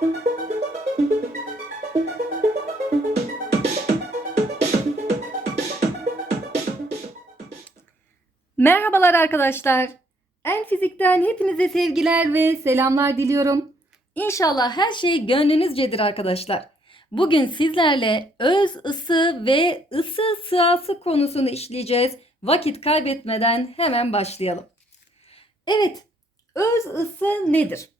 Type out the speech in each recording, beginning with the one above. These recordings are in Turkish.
Merhabalar arkadaşlar. En Fizik'ten hepinize sevgiler ve selamlar diliyorum. İnşallah her şey gönlünüzcedir arkadaşlar. Bugün sizlerle öz ısı ve ısı sırası konusunu işleyeceğiz. Vakit kaybetmeden hemen başlayalım. Evet, öz ısı nedir?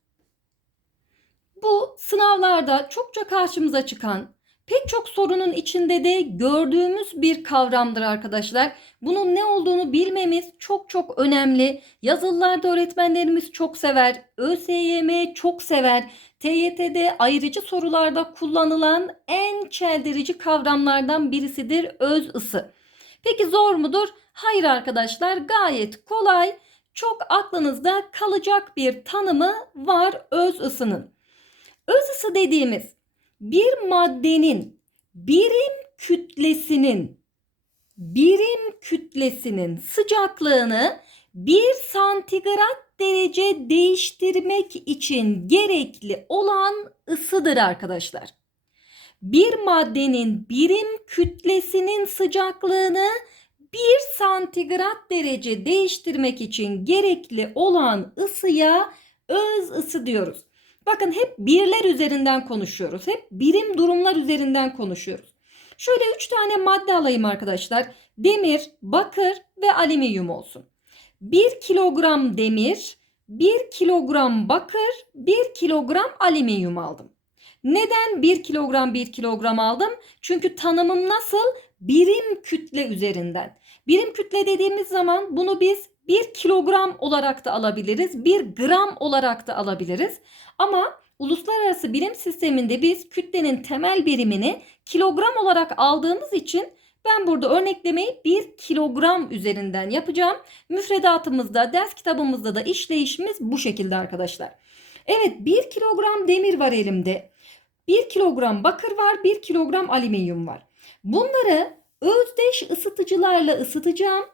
Bu sınavlarda çokça karşımıza çıkan, pek çok sorunun içinde de gördüğümüz bir kavramdır arkadaşlar. Bunun ne olduğunu bilmemiz çok çok önemli. Yazılılarda öğretmenlerimiz çok sever. ÖSYM çok sever. TYT'de ayrıcı sorularda kullanılan en çeldirici kavramlardan birisidir öz ısı. Peki zor mudur? Hayır arkadaşlar gayet kolay. Çok aklınızda kalacak bir tanımı var öz ısının. Öz ısı dediğimiz bir maddenin birim kütlesinin birim kütlesinin sıcaklığını 1 santigrat derece değiştirmek için gerekli olan ısıdır arkadaşlar. Bir maddenin birim kütlesinin sıcaklığını 1 santigrat derece değiştirmek için gerekli olan ısıya öz ısı diyoruz. Bakın hep birler üzerinden konuşuyoruz. Hep birim durumlar üzerinden konuşuyoruz. Şöyle 3 tane madde alayım arkadaşlar. Demir, bakır ve alüminyum olsun. 1 kilogram demir, 1 kilogram bakır, 1 kilogram alüminyum aldım. Neden 1 kilogram 1 kilogram aldım? Çünkü tanımım nasıl? Birim kütle üzerinden. Birim kütle dediğimiz zaman bunu biz 1 kilogram olarak da alabiliriz, 1 gram olarak da alabiliriz. Ama uluslararası birim sisteminde biz kütlenin temel birimini kilogram olarak aldığımız için ben burada örneklemeyi 1 kilogram üzerinden yapacağım. Müfredatımızda, ders kitabımızda da işleyişimiz bu şekilde arkadaşlar. Evet 1 kilogram demir var elimde. 1 kilogram bakır var, 1 kilogram alüminyum var. Bunları özdeş ısıtıcılarla ısıtacağım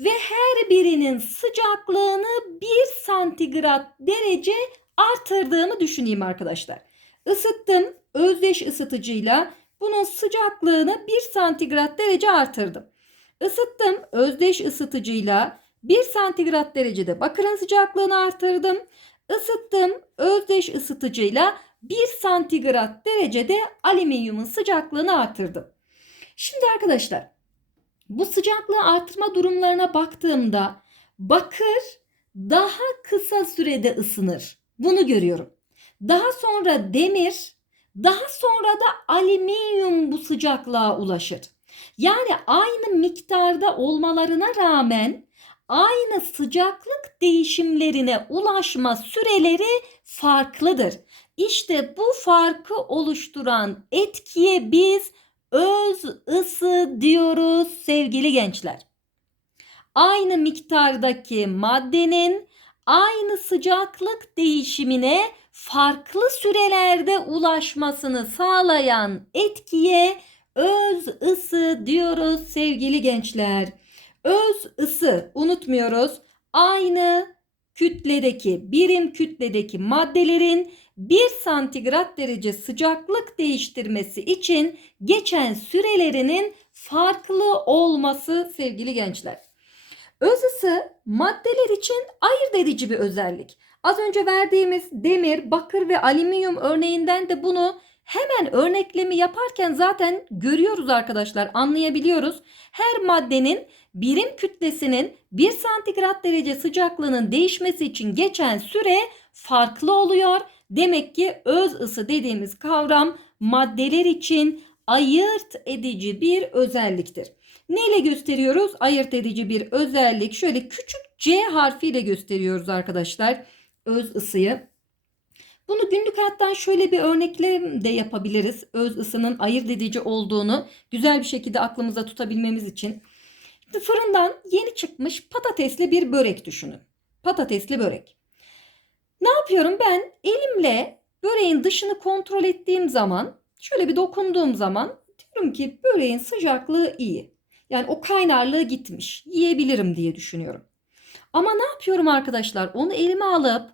ve her birinin sıcaklığını 1 santigrat derece artırdığımı düşüneyim arkadaşlar. Isıttım özdeş ısıtıcıyla bunun sıcaklığını 1 santigrat derece artırdım. Isıttım özdeş ısıtıcıyla 1 santigrat derecede bakırın sıcaklığını artırdım. Isıttım özdeş ısıtıcıyla 1 santigrat derecede alüminyumun sıcaklığını artırdım. Şimdi arkadaşlar bu sıcaklığı artırma durumlarına baktığımda bakır daha kısa sürede ısınır. Bunu görüyorum. Daha sonra demir, daha sonra da alüminyum bu sıcaklığa ulaşır. Yani aynı miktarda olmalarına rağmen aynı sıcaklık değişimlerine ulaşma süreleri farklıdır. İşte bu farkı oluşturan etkiye biz öz ısı diyoruz sevgili gençler. Aynı miktardaki maddenin aynı sıcaklık değişimine farklı sürelerde ulaşmasını sağlayan etkiye öz ısı diyoruz sevgili gençler. Öz ısı unutmuyoruz. Aynı kütledeki, birim kütledeki maddelerin 1 santigrat derece sıcaklık değiştirmesi için geçen sürelerinin farklı olması sevgili gençler. Öz ısı maddeler için ayırt edici bir özellik. Az önce verdiğimiz demir, bakır ve alüminyum örneğinden de bunu hemen örneklemi yaparken zaten görüyoruz arkadaşlar, anlayabiliyoruz. Her maddenin birim kütlesinin 1 santigrat derece sıcaklığının değişmesi için geçen süre farklı oluyor. Demek ki öz ısı dediğimiz kavram maddeler için ayırt edici bir özelliktir. Neyle gösteriyoruz? Ayırt edici bir özellik. Şöyle küçük C harfiyle gösteriyoruz arkadaşlar. Öz ısıyı. Bunu günlük hayattan şöyle bir örnekle de yapabiliriz. Öz ısının ayırt edici olduğunu güzel bir şekilde aklımıza tutabilmemiz için. Fırından yeni çıkmış patatesli bir börek düşünün. Patatesli börek. Ne yapıyorum ben? Elimle böreğin dışını kontrol ettiğim zaman, şöyle bir dokunduğum zaman diyorum ki böreğin sıcaklığı iyi. Yani o kaynarlığı gitmiş. Yiyebilirim diye düşünüyorum. Ama ne yapıyorum arkadaşlar? Onu elime alıp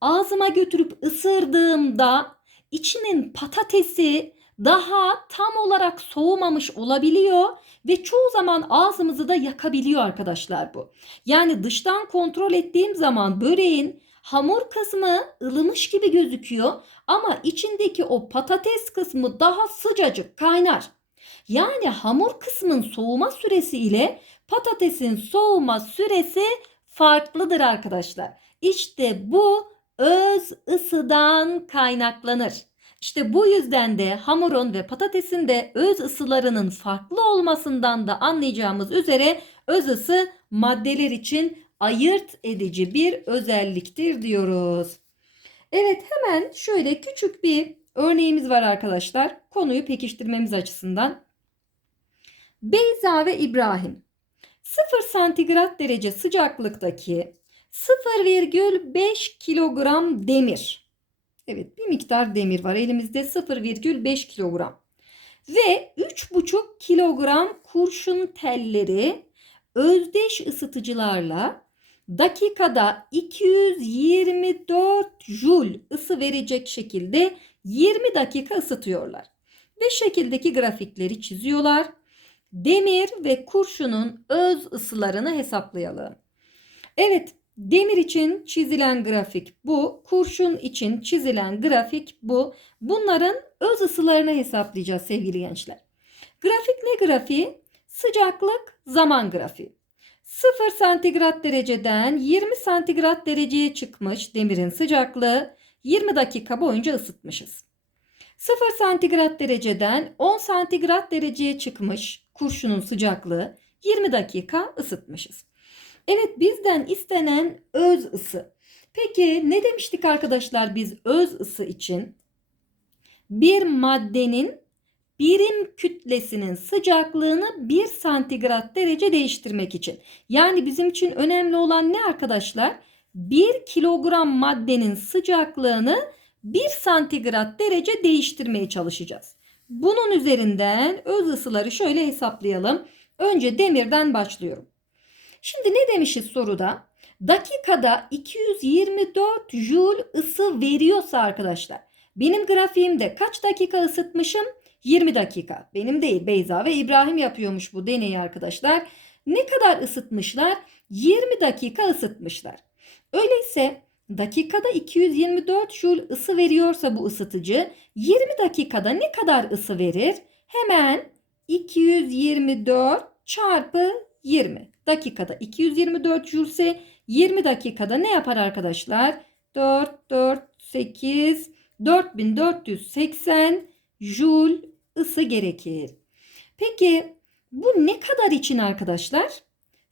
ağzıma götürüp ısırdığımda içinin patatesi daha tam olarak soğumamış olabiliyor ve çoğu zaman ağzımızı da yakabiliyor arkadaşlar bu. Yani dıştan kontrol ettiğim zaman böreğin hamur kısmı ılımış gibi gözüküyor ama içindeki o patates kısmı daha sıcacık kaynar. Yani hamur kısmın soğuma süresi ile patatesin soğuma süresi farklıdır arkadaşlar. İşte bu öz ısıdan kaynaklanır. İşte bu yüzden de hamurun ve patatesin de öz ısılarının farklı olmasından da anlayacağımız üzere öz ısı maddeler için ayırt edici bir özelliktir diyoruz. Evet hemen şöyle küçük bir örneğimiz var arkadaşlar. Konuyu pekiştirmemiz açısından. Beyza ve İbrahim 0 santigrat derece sıcaklıktaki 0,5 kilogram demir. Evet bir miktar demir var elimizde 0,5 kilogram. Ve 3,5 kilogram kurşun telleri özdeş ısıtıcılarla dakikada 224 jul ısı verecek şekilde 20 dakika ısıtıyorlar. Ve şekildeki grafikleri çiziyorlar. Demir ve kurşunun öz ısılarını hesaplayalım. Evet, demir için çizilen grafik bu, kurşun için çizilen grafik bu. Bunların öz ısılarını hesaplayacağız sevgili gençler. Grafik ne grafiği? Sıcaklık zaman grafiği. 0 santigrat dereceden 20 santigrat dereceye çıkmış demirin sıcaklığı 20 dakika boyunca ısıtmışız. 0 santigrat dereceden 10 santigrat dereceye çıkmış kurşunun sıcaklığı 20 dakika ısıtmışız. Evet bizden istenen öz ısı. Peki ne demiştik arkadaşlar biz öz ısı için? Bir maddenin birim kütlesinin sıcaklığını 1 santigrat derece değiştirmek için. Yani bizim için önemli olan ne arkadaşlar? 1 kilogram maddenin sıcaklığını 1 santigrat derece değiştirmeye çalışacağız. Bunun üzerinden öz ısıları şöyle hesaplayalım. Önce demirden başlıyorum. Şimdi ne demişiz soruda? Dakikada 224 joule ısı veriyorsa arkadaşlar. Benim grafiğimde kaç dakika ısıtmışım? 20 dakika. Benim değil Beyza ve İbrahim yapıyormuş bu deneyi arkadaşlar. Ne kadar ısıtmışlar? 20 dakika ısıtmışlar. Öyleyse dakikada 224 joule ısı veriyorsa bu ısıtıcı 20 dakikada ne kadar ısı verir? Hemen 224 çarpı 20. Dakikada 224 joule ise 20 dakikada ne yapar arkadaşlar? 4, 4, 8, 4480 joule ısı gerekir. Peki bu ne kadar için arkadaşlar?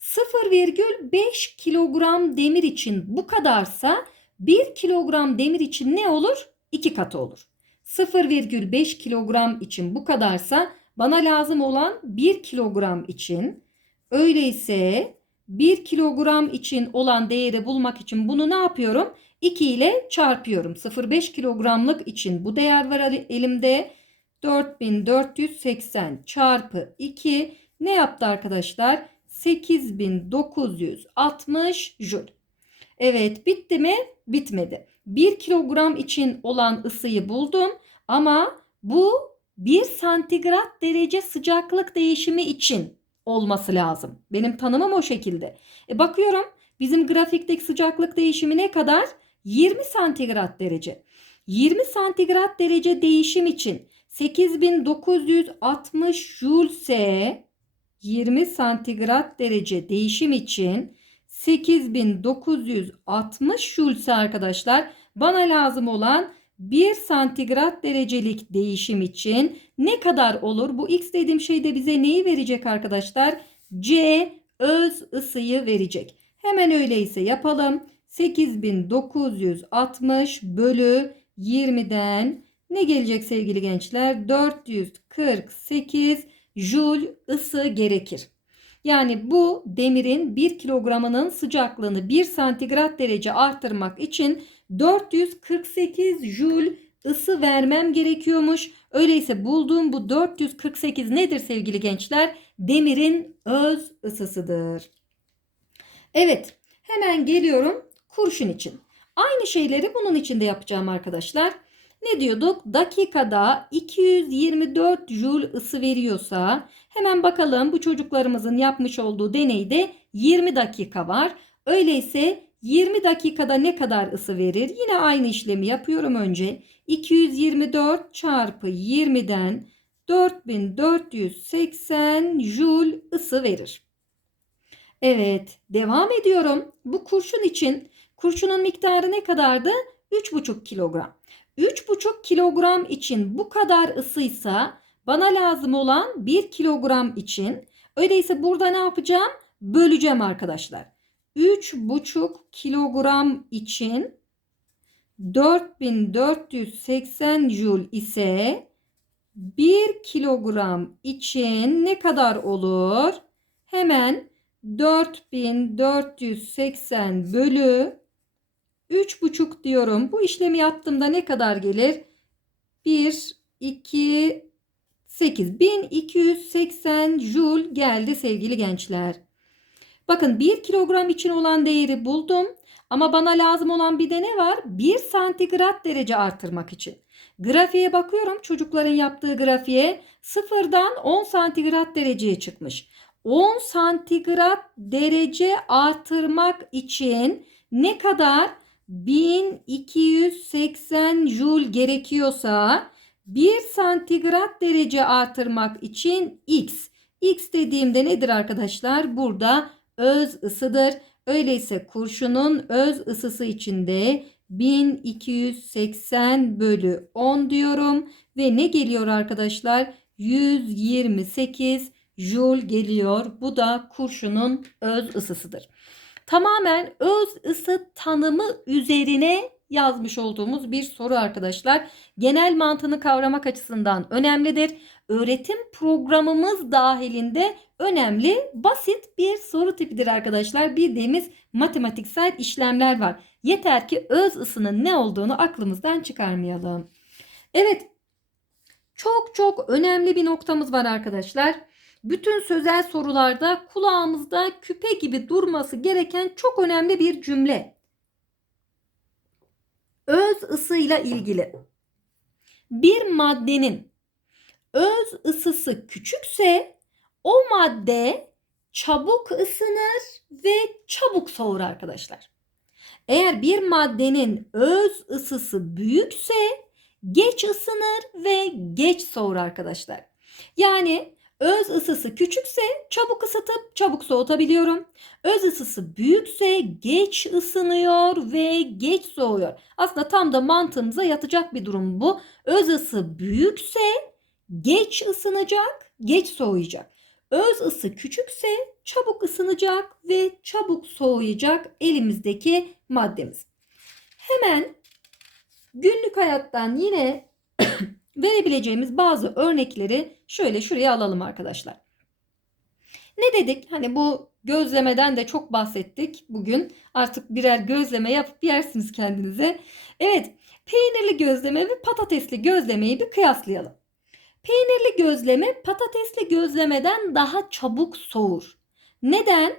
0,5 kilogram demir için bu kadarsa 1 kilogram demir için ne olur? 2 katı olur. 0,5 kilogram için bu kadarsa bana lazım olan 1 kilogram için öyleyse 1 kilogram için olan değeri bulmak için bunu ne yapıyorum? 2 ile çarpıyorum. 0,5 kilogramlık için bu değer var elimde. 4480 çarpı 2 ne yaptı arkadaşlar? 8960 joule. Evet bitti mi? Bitmedi. 1 kilogram için olan ısıyı buldum ama bu 1 santigrat derece sıcaklık değişimi için olması lazım. Benim tanımım o şekilde. E bakıyorum bizim grafikteki sıcaklık değişimi ne kadar? 20 santigrat derece. 20 santigrat derece değişim için 8960 joule ise 20 santigrat derece değişim için 8960 joule ise arkadaşlar bana lazım olan 1 santigrat derecelik değişim için ne kadar olur? Bu x dediğim şey de bize neyi verecek arkadaşlar? C öz ısıyı verecek. Hemen öyleyse yapalım. 8960 bölü 20'den ne gelecek sevgili gençler? 448 joule ısı gerekir. Yani bu demirin 1 kilogramının sıcaklığını 1 santigrat derece arttırmak için 448 joule ısı vermem gerekiyormuş. Öyleyse bulduğum bu 448 nedir sevgili gençler? Demirin öz ısısıdır. Evet hemen geliyorum kurşun için. Aynı şeyleri bunun için de yapacağım arkadaşlar. Ne diyorduk? Dakikada 224 Joule ısı veriyorsa hemen bakalım bu çocuklarımızın yapmış olduğu deneyde 20 dakika var. Öyleyse 20 dakikada ne kadar ısı verir? Yine aynı işlemi yapıyorum önce. 224 çarpı 20'den 4480 Joule ısı verir. Evet, devam ediyorum. Bu kurşun için kurşunun miktarı ne kadardı? 3,5 kilogram. 3,5 kilogram için bu kadar ısıysa bana lazım olan 1 kilogram için öyleyse burada ne yapacağım? Böleceğim arkadaşlar. 3,5 kilogram için 4480 joule ise 1 kilogram için ne kadar olur? Hemen 4480 bölü 3,5 diyorum. Bu işlemi yaptığımda ne kadar gelir? 1, 2, 8. 1280 joule geldi sevgili gençler. Bakın 1 kilogram için olan değeri buldum. Ama bana lazım olan bir de ne var? 1 santigrat derece artırmak için. Grafiğe bakıyorum çocukların yaptığı grafiğe sıfırdan 10 santigrat dereceye çıkmış. 10 santigrat derece artırmak için ne kadar 1280 joule gerekiyorsa 1 santigrat derece artırmak için x. X dediğimde nedir arkadaşlar? Burada öz ısıdır. Öyleyse kurşunun öz ısısı içinde 1280 bölü 10 diyorum. Ve ne geliyor arkadaşlar? 128 joule geliyor. Bu da kurşunun öz ısısıdır. Tamamen öz ısı tanımı üzerine yazmış olduğumuz bir soru arkadaşlar. Genel mantığını kavramak açısından önemlidir. Öğretim programımız dahilinde önemli, basit bir soru tipidir arkadaşlar. Bildiğimiz matematiksel işlemler var. Yeter ki öz ısının ne olduğunu aklımızdan çıkarmayalım. Evet, çok çok önemli bir noktamız var arkadaşlar. Bütün sözel sorularda kulağımızda küpe gibi durması gereken çok önemli bir cümle. Öz ısıyla ilgili. Bir maddenin öz ısısı küçükse o madde çabuk ısınır ve çabuk soğur arkadaşlar. Eğer bir maddenin öz ısısı büyükse geç ısınır ve geç soğur arkadaşlar. Yani öz ısısı küçükse çabuk ısıtıp çabuk soğutabiliyorum. Öz ısısı büyükse geç ısınıyor ve geç soğuyor. Aslında tam da mantığımıza yatacak bir durum bu. Öz ısı büyükse geç ısınacak, geç soğuyacak. Öz ısı küçükse çabuk ısınacak ve çabuk soğuyacak elimizdeki maddemiz. Hemen günlük hayattan yine verebileceğimiz bazı örnekleri şöyle şuraya alalım arkadaşlar. Ne dedik? Hani bu gözlemeden de çok bahsettik bugün. Artık birer gözleme yapıp yersiniz kendinize. Evet, peynirli gözleme ve patatesli gözlemeyi bir kıyaslayalım. Peynirli gözleme patatesli gözlemeden daha çabuk soğur. Neden?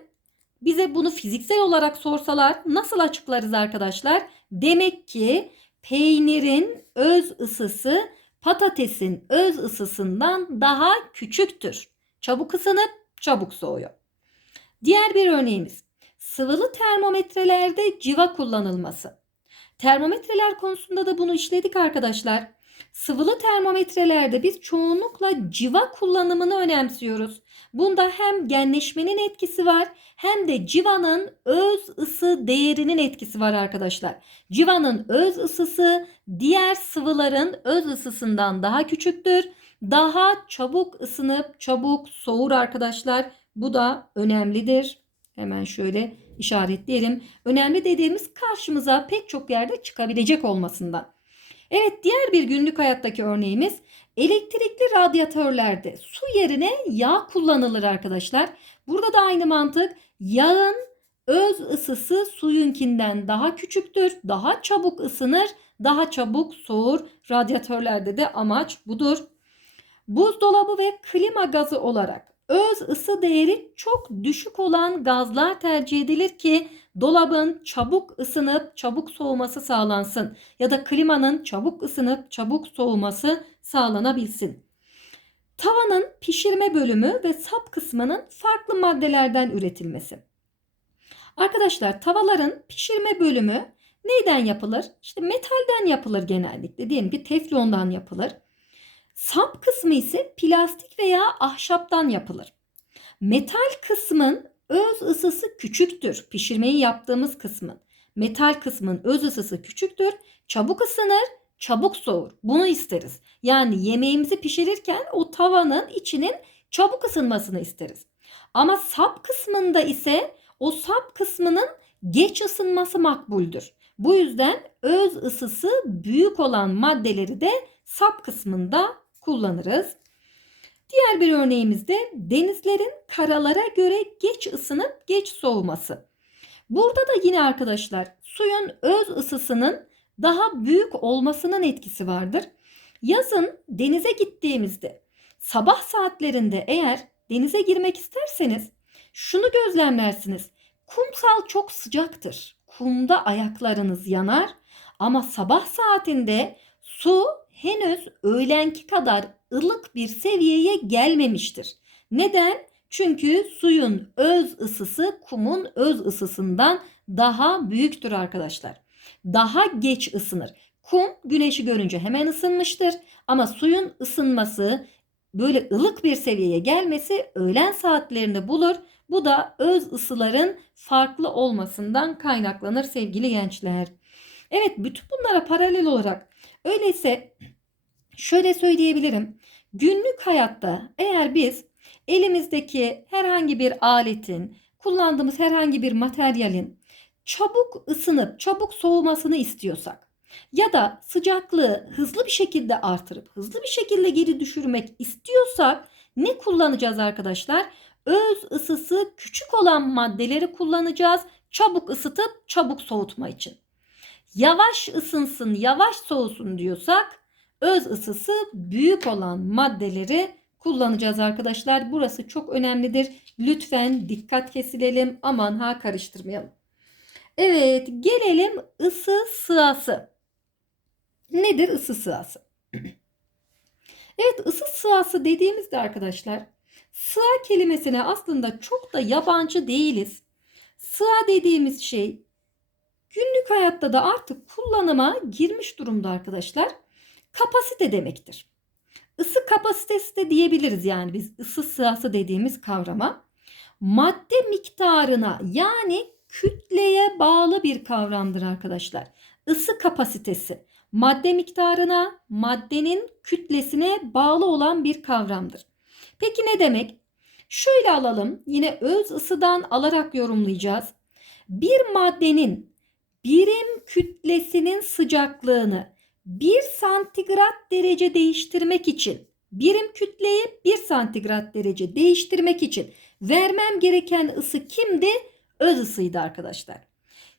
Bize bunu fiziksel olarak sorsalar nasıl açıklarız arkadaşlar? Demek ki peynirin öz ısısı patatesin öz ısısından daha küçüktür. Çabuk ısınıp çabuk soğuyor. Diğer bir örneğimiz sıvılı termometrelerde civa kullanılması. Termometreler konusunda da bunu işledik arkadaşlar. Sıvılı termometrelerde biz çoğunlukla civa kullanımını önemsiyoruz. Bunda hem genleşmenin etkisi var hem de civanın öz ısı değerinin etkisi var arkadaşlar. Civanın öz ısısı diğer sıvıların öz ısısından daha küçüktür. Daha çabuk ısınıp çabuk soğur arkadaşlar. Bu da önemlidir. Hemen şöyle işaretleyelim. Önemli dediğimiz karşımıza pek çok yerde çıkabilecek olmasından. Evet diğer bir günlük hayattaki örneğimiz elektrikli radyatörlerde su yerine yağ kullanılır arkadaşlar. Burada da aynı mantık yağın öz ısısı suyunkinden daha küçüktür, daha çabuk ısınır, daha çabuk soğur. Radyatörlerde de amaç budur. Buzdolabı ve klima gazı olarak öz ısı değeri çok düşük olan gazlar tercih edilir ki dolabın çabuk ısınıp çabuk soğuması sağlansın ya da klimanın çabuk ısınıp çabuk soğuması sağlanabilsin. Tavanın pişirme bölümü ve sap kısmının farklı maddelerden üretilmesi. Arkadaşlar tavaların pişirme bölümü neyden yapılır? İşte metalden yapılır genellikle. Diyelim ki teflondan yapılır. Sap kısmı ise plastik veya ahşaptan yapılır. Metal kısmın öz ısısı küçüktür. Pişirmeyi yaptığımız kısmın. Metal kısmın öz ısısı küçüktür. Çabuk ısınır, çabuk soğur. Bunu isteriz. Yani yemeğimizi pişirirken o tavanın içinin çabuk ısınmasını isteriz. Ama sap kısmında ise o sap kısmının geç ısınması makbuldür. Bu yüzden öz ısısı büyük olan maddeleri de sap kısmında kullanırız. Diğer bir örneğimizde denizlerin karalara göre geç ısınıp geç soğuması. Burada da yine arkadaşlar suyun öz ısısının daha büyük olmasının etkisi vardır. Yazın denize gittiğimizde sabah saatlerinde eğer denize girmek isterseniz şunu gözlemlersiniz. Kumsal çok sıcaktır. Kumda ayaklarınız yanar ama sabah saatinde su henüz öğlenki kadar ılık bir seviyeye gelmemiştir. Neden? Çünkü suyun öz ısısı kumun öz ısısından daha büyüktür arkadaşlar. Daha geç ısınır. Kum güneşi görünce hemen ısınmıştır ama suyun ısınması böyle ılık bir seviyeye gelmesi öğlen saatlerinde bulur. Bu da öz ısıların farklı olmasından kaynaklanır sevgili gençler. Evet bütün bunlara paralel olarak öyleyse şöyle söyleyebilirim. Günlük hayatta eğer biz elimizdeki herhangi bir aletin, kullandığımız herhangi bir materyalin çabuk ısınıp çabuk soğumasını istiyorsak ya da sıcaklığı hızlı bir şekilde artırıp hızlı bir şekilde geri düşürmek istiyorsak ne kullanacağız arkadaşlar? Öz ısısı küçük olan maddeleri kullanacağız. Çabuk ısıtıp çabuk soğutma için. Yavaş ısınsın, yavaş soğusun diyorsak öz ısısı büyük olan maddeleri kullanacağız arkadaşlar. Burası çok önemlidir. Lütfen dikkat kesilelim. Aman ha karıştırmayalım. Evet gelelim ısı sığası. Nedir ısı sığası? evet ısı sığası dediğimizde arkadaşlar sığa kelimesine aslında çok da yabancı değiliz. Sığa dediğimiz şey günlük hayatta da artık kullanıma girmiş durumda arkadaşlar. Kapasite demektir. Isı kapasitesi de diyebiliriz yani biz ısı sığası dediğimiz kavrama. Madde miktarına yani kütleye bağlı bir kavramdır arkadaşlar. Isı kapasitesi madde miktarına, maddenin kütlesine bağlı olan bir kavramdır. Peki ne demek? Şöyle alalım. Yine öz ısıdan alarak yorumlayacağız. Bir maddenin birim kütlesinin sıcaklığını 1 santigrat derece değiştirmek için birim kütleyi 1 santigrat derece değiştirmek için vermem gereken ısı kimdi? Öz ısıydı arkadaşlar.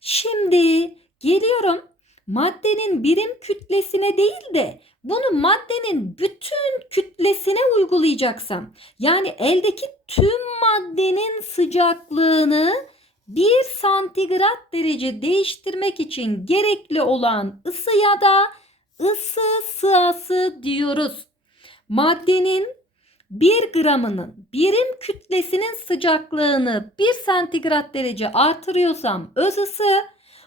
Şimdi geliyorum maddenin birim kütlesine değil de bunu maddenin bütün kütlesine uygulayacaksam yani eldeki tüm maddenin sıcaklığını 1 santigrat derece değiştirmek için gerekli olan ısıya da ısı sığası diyoruz. Maddenin 1 gramının birim kütlesinin sıcaklığını 1 santigrat derece artırıyorsam öz ısı,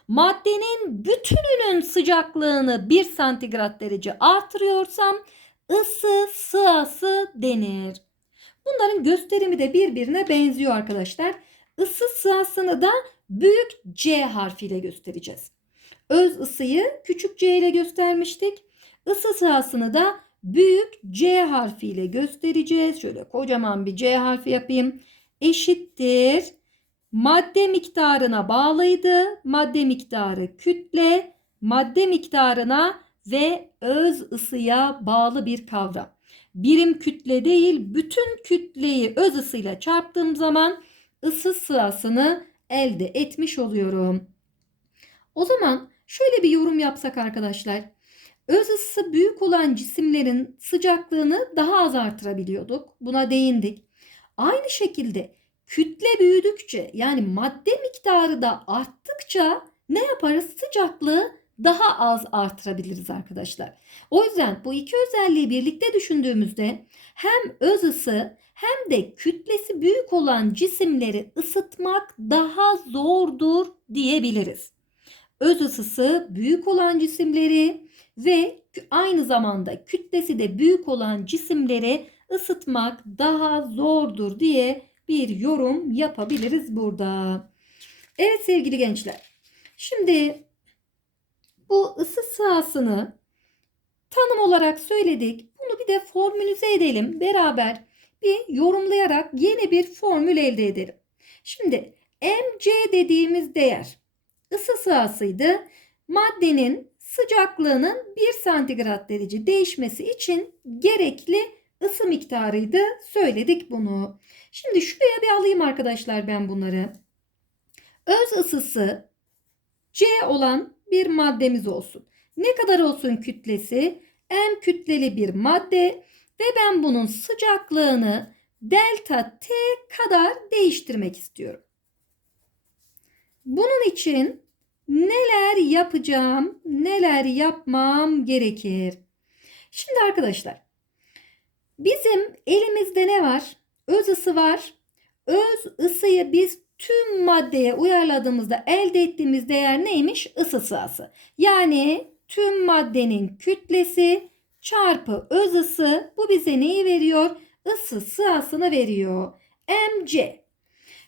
maddenin bütününün sıcaklığını 1 santigrat derece artırıyorsam ısı sığası denir. Bunların gösterimi de birbirine benziyor arkadaşlar. Isı sığasını da büyük C harfiyle göstereceğiz. Öz ısıyı küçük c ile göstermiştik. Isı sahasını da büyük C harfiyle göstereceğiz. Şöyle kocaman bir C harfi yapayım. Eşittir. Madde miktarına bağlıydı. Madde miktarı kütle, madde miktarına ve öz ısıya bağlı bir kavram. Birim kütle değil, bütün kütleyi öz ısıyla çarptığım zaman ısı sırasını elde etmiş oluyorum. O zaman Şöyle bir yorum yapsak arkadaşlar. Öz ısısı büyük olan cisimlerin sıcaklığını daha az artırabiliyorduk. Buna değindik. Aynı şekilde kütle büyüdükçe yani madde miktarı da arttıkça ne yaparız? Sıcaklığı daha az artırabiliriz arkadaşlar. O yüzden bu iki özelliği birlikte düşündüğümüzde hem öz ısı hem de kütlesi büyük olan cisimleri ısıtmak daha zordur diyebiliriz. Öz ısısı büyük olan cisimleri ve aynı zamanda kütlesi de büyük olan cisimleri ısıtmak daha zordur diye bir yorum yapabiliriz burada. Evet sevgili gençler. Şimdi bu ısı sahasını tanım olarak söyledik. Bunu bir de formülize edelim. Beraber bir yorumlayarak yeni bir formül elde edelim. Şimdi mc dediğimiz değer ısı sahasıydı. Maddenin sıcaklığının 1 santigrat derece değişmesi için gerekli ısı miktarıydı. Söyledik bunu. Şimdi şuraya bir alayım arkadaşlar ben bunları. Öz ısısı C olan bir maddemiz olsun. Ne kadar olsun kütlesi? M kütleli bir madde ve ben bunun sıcaklığını delta T kadar değiştirmek istiyorum. Bunun için neler yapacağım, neler yapmam gerekir? Şimdi arkadaşlar bizim elimizde ne var? Öz ısı var. Öz ısıyı biz tüm maddeye uyarladığımızda elde ettiğimiz değer neymiş? Isı sırası. Yani tüm maddenin kütlesi çarpı öz ısı bu bize neyi veriyor? Isı sırasını veriyor. mc.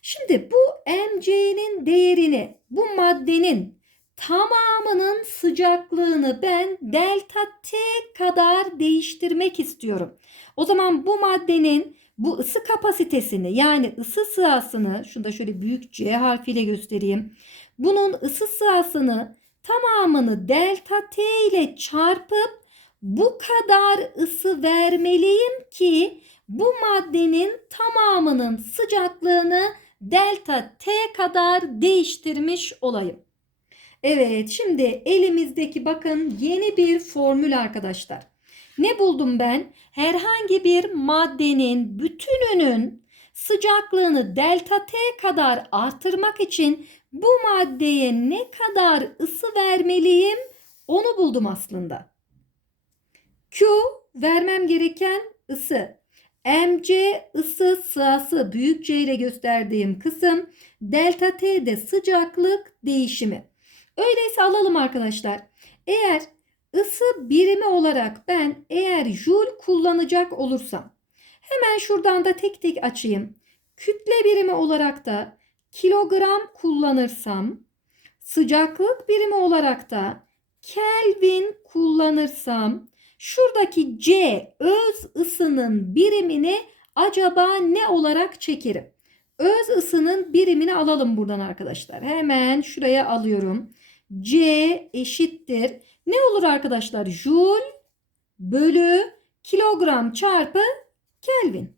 Şimdi bu mc'nin değerini bu maddenin tamamının sıcaklığını ben delta T kadar değiştirmek istiyorum. O zaman bu maddenin bu ısı kapasitesini yani ısı sırasını şunu da şöyle büyük C harfiyle göstereyim. Bunun ısı sırasını tamamını delta T ile çarpıp bu kadar ısı vermeliyim ki bu maddenin tamamının sıcaklığını delta T kadar değiştirmiş olayım. Evet şimdi elimizdeki bakın yeni bir formül arkadaşlar. Ne buldum ben? Herhangi bir maddenin bütününün sıcaklığını delta T kadar artırmak için bu maddeye ne kadar ısı vermeliyim onu buldum aslında. Q vermem gereken ısı. MC ısı sırası büyük C ile gösterdiğim kısım. Delta T de sıcaklık değişimi. Öyleyse alalım arkadaşlar. Eğer ısı birimi olarak ben eğer joule kullanacak olursam hemen şuradan da tek tek açayım. Kütle birimi olarak da kilogram kullanırsam sıcaklık birimi olarak da Kelvin kullanırsam şuradaki C öz ısının birimini acaba ne olarak çekerim? Öz ısının birimini alalım buradan arkadaşlar. Hemen şuraya alıyorum. C eşittir. Ne olur arkadaşlar? Joule bölü kilogram çarpı Kelvin.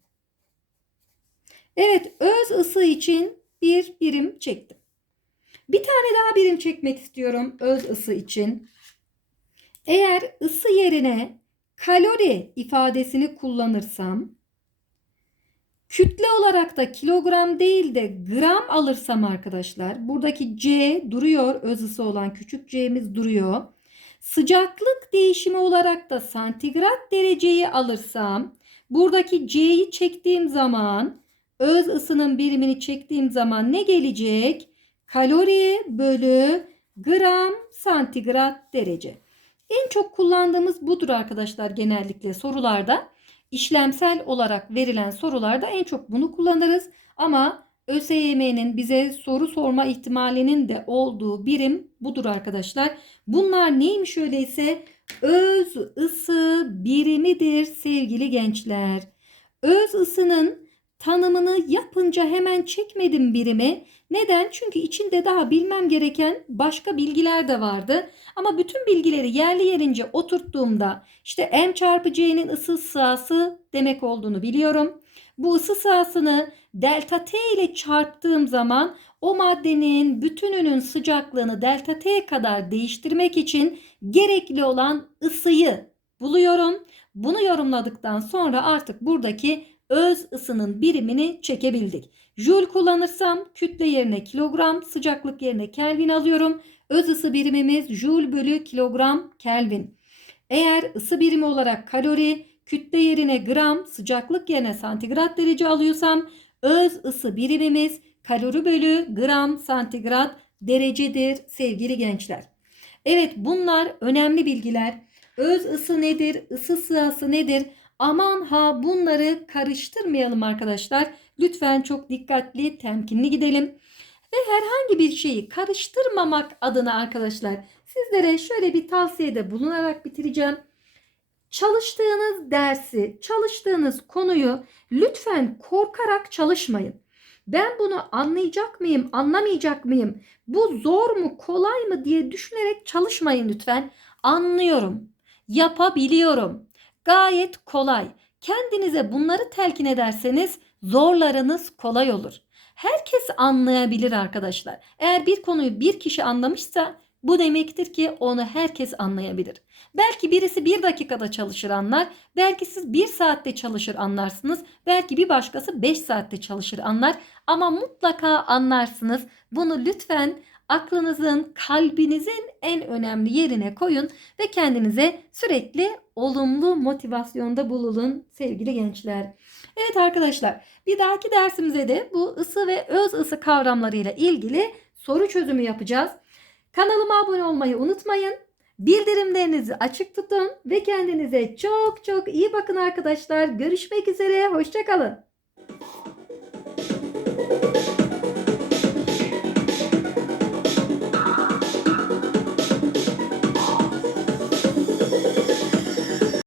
Evet öz ısı için bir birim çektim. Bir tane daha birim çekmek istiyorum öz ısı için. Eğer ısı yerine kalori ifadesini kullanırsam kütle olarak da kilogram değil de gram alırsam arkadaşlar buradaki C duruyor öz ısı olan küçük c'miz duruyor. Sıcaklık değişimi olarak da santigrat dereceyi alırsam buradaki C'yi çektiğim zaman öz ısının birimini çektiğim zaman ne gelecek? Kalori bölü gram santigrat derece. En çok kullandığımız budur arkadaşlar genellikle sorularda. İşlemsel olarak verilen sorularda en çok bunu kullanırız. Ama ÖSYM'nin bize soru sorma ihtimalinin de olduğu birim budur arkadaşlar. Bunlar neymiş öyleyse? Öz ısı birimidir sevgili gençler. Öz ısının tanımını yapınca hemen çekmedim birimi. Neden? Çünkü içinde daha bilmem gereken başka bilgiler de vardı. Ama bütün bilgileri yerli yerince oturttuğumda işte M çarpı C'nin ısı sahası demek olduğunu biliyorum. Bu ısı sahasını delta T ile çarptığım zaman o maddenin bütününün sıcaklığını delta T kadar değiştirmek için gerekli olan ısıyı buluyorum. Bunu yorumladıktan sonra artık buradaki öz ısının birimini çekebildik. Joule kullanırsam kütle yerine kilogram, sıcaklık yerine Kelvin alıyorum. Öz ısı birimimiz Joule bölü kilogram Kelvin. Eğer ısı birimi olarak kalori, kütle yerine gram, sıcaklık yerine santigrat derece alıyorsam öz ısı birimimiz kalori bölü gram santigrat derecedir sevgili gençler. Evet bunlar önemli bilgiler. Öz ısı nedir? Isı sırası nedir? Aman ha bunları karıştırmayalım arkadaşlar. Lütfen çok dikkatli, temkinli gidelim. Ve herhangi bir şeyi karıştırmamak adına arkadaşlar sizlere şöyle bir tavsiyede bulunarak bitireceğim. Çalıştığınız dersi, çalıştığınız konuyu lütfen korkarak çalışmayın. Ben bunu anlayacak mıyım, anlamayacak mıyım? Bu zor mu, kolay mı diye düşünerek çalışmayın lütfen. Anlıyorum, yapabiliyorum. Gayet kolay. Kendinize bunları telkin ederseniz zorlarınız kolay olur. Herkes anlayabilir arkadaşlar. Eğer bir konuyu bir kişi anlamışsa bu demektir ki onu herkes anlayabilir. Belki birisi bir dakikada çalışır anlar. Belki siz bir saatte çalışır anlarsınız. Belki bir başkası beş saatte çalışır anlar. Ama mutlaka anlarsınız. Bunu lütfen aklınızın, kalbinizin en önemli yerine koyun ve kendinize sürekli olumlu motivasyonda bulunun sevgili gençler. Evet arkadaşlar bir dahaki dersimize de bu ısı ve öz ısı kavramlarıyla ilgili soru çözümü yapacağız. Kanalıma abone olmayı unutmayın. Bildirimlerinizi açık tutun ve kendinize çok çok iyi bakın arkadaşlar. Görüşmek üzere. Hoşçakalın.